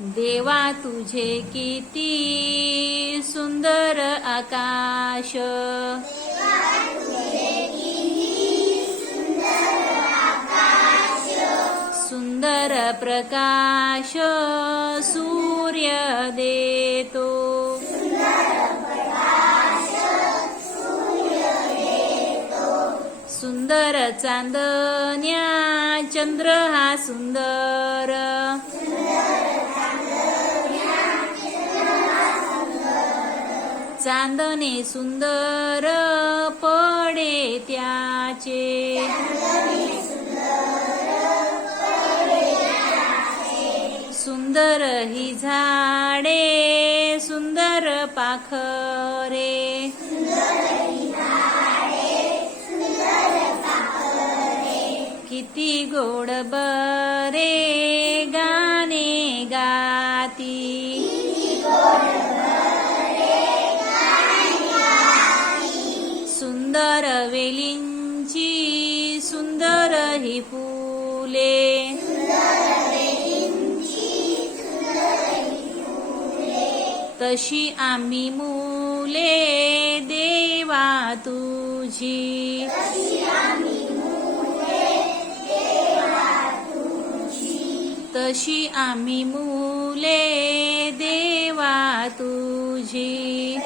देवा तुझे किती सुंदर आकाश. सुंदर प्रकाश सूर्य देतो. सुंदर चांदण्या चंद्र हा सुंदर. चांदणे सुंदर पडे त्याचे. सुंदर ही झाडे सुंदर पाखरे. किती गोड बरे गाणे गाती वेलींची सुंदर ही फुले. तशी आम्ही मुले देवा तुझी. तशी आम्ही मुले देवा तुझी.